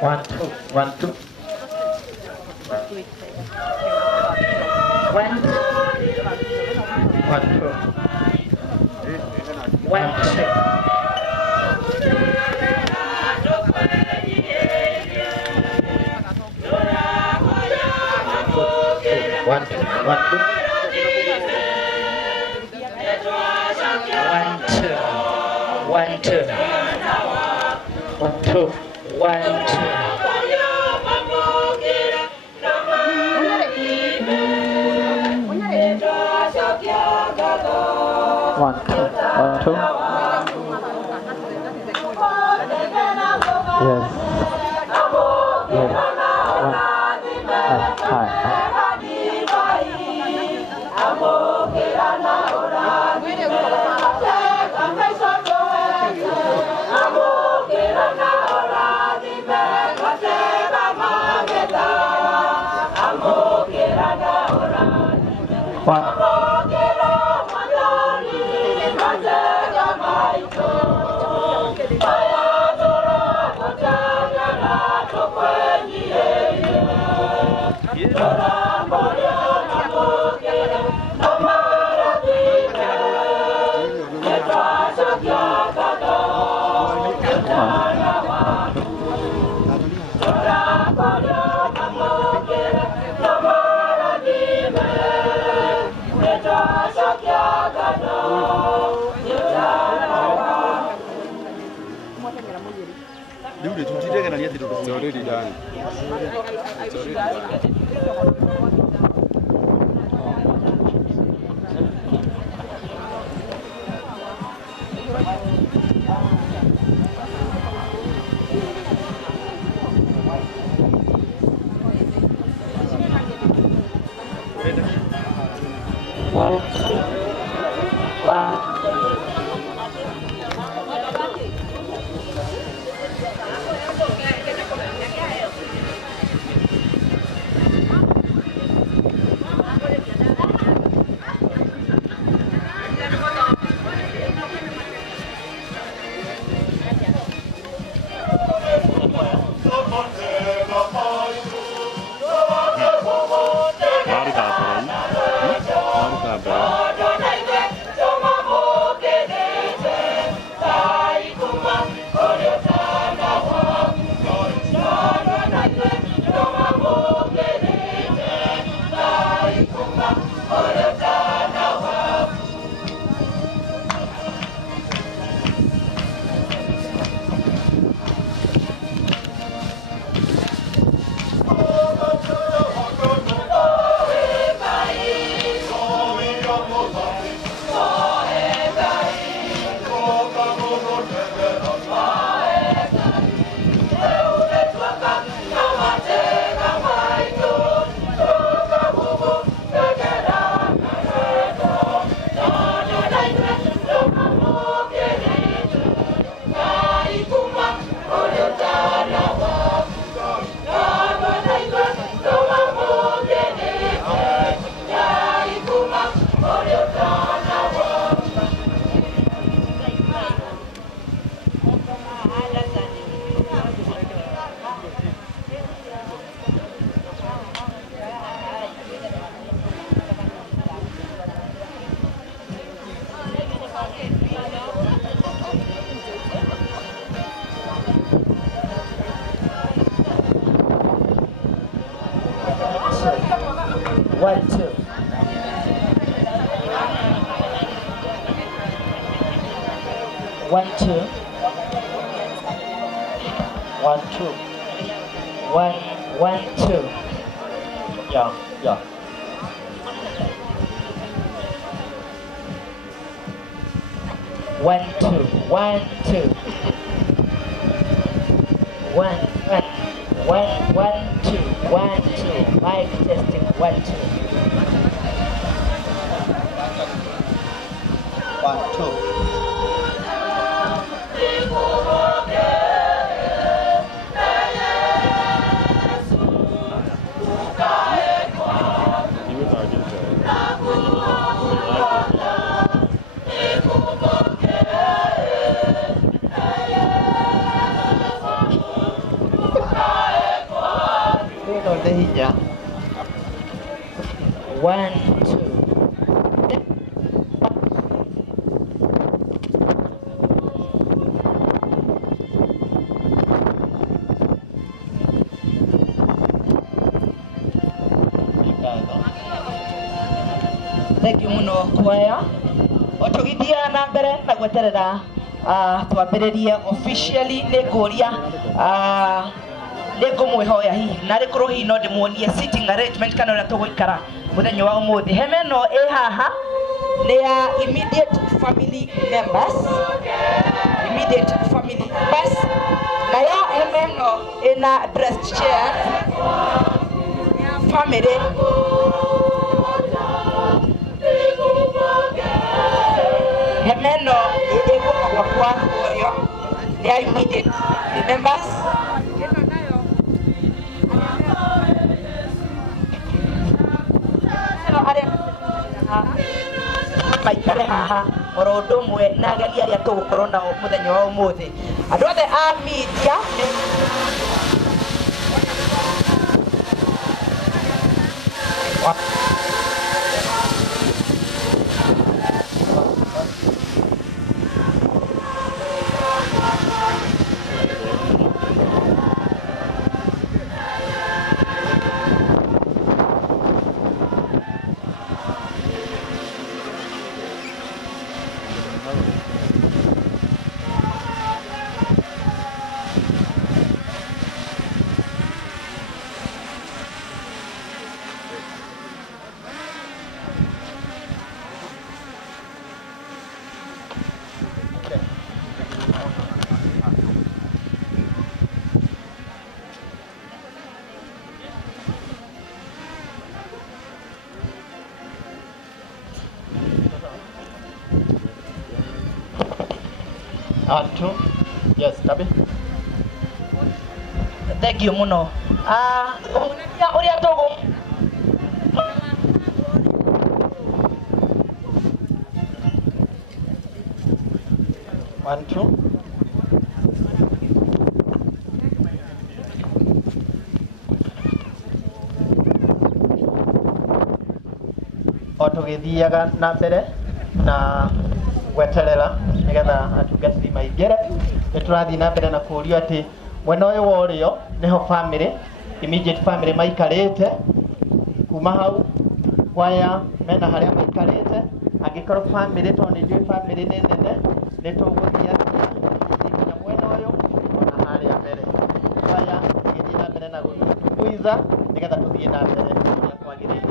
One, two, one, two. One, one, two. One, two. One, two, one, two. One, two. One, two. One, two. One, two, one, two. Yes. Yes. One. Hi. One. Lui tu ti dai che non ti do. Zore di dai. Zore di dai. One, two. One, two. One, two. One, two. Yeah, yeah. One, two. One, two. One, two. One, two. Mic testing. One, two. One, two. hinya 1 2 Thank you muno kwaya otugithia na mbere na gweterera twambĩrĩrie officially nĩngũria nĩngũmwĩhoya hihi narĩ korwo hihi no ndĩmuonie sitting arrangement kana ũrĩa tũgũikara mũthenya wa ũmũthĩ. Hema ĩno ĩ haha nĩ ya immediate family members, na ya hema ĩno ĩna dressed chair family. Hema ĩno ĩgũkorwo kwa ũrĩo ya immediate members. Maikare haha oro ũndũ ũmwe na ageni arĩa tũgũkorwo nao mũthenya wa ũmũthĩ. Andũ othe a media Antu, yes, Tabi. Thank you muno. Uria togo. One, two. Otugithiaga na mbere na gweterera nigetha atungatĩri maingĩre. Nĩtũrathiĩ na mbere na kũrio atĩ mwena ũyũ wa ũrĩo nĩho family, immediate family maikarĩte. Kuma hau kwaya mena harĩa maikarĩte, angĩkorwo family tondũ nĩnjũĩ family nĩ nene, nĩtũgũthiĩ nginya mwena ũyũ ona harĩa mbere. Kwaya tũgĩthiĩ na mbere na gũtũiza nigetha tũthiĩ na mbere ũrĩa kwagĩrĩire.